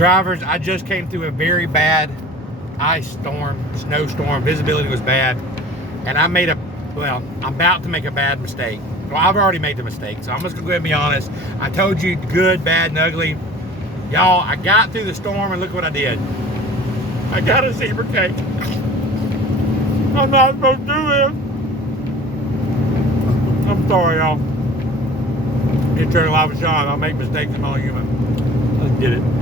Drivers, I just came through a very bad ice storm, snowstorm. Visibility was bad. And I made I'm about to make a bad mistake. Well, I've already made the mistake, so I'm just gonna go ahead and be honest. I told you good, bad, and ugly. Y'all, I got through the storm and look what I did. I got a zebra cake. I'm not supposed to do this. I'm sorry, y'all. It's Trailer Life with Sean. I'll make mistakes. I'm all human. Let's get it.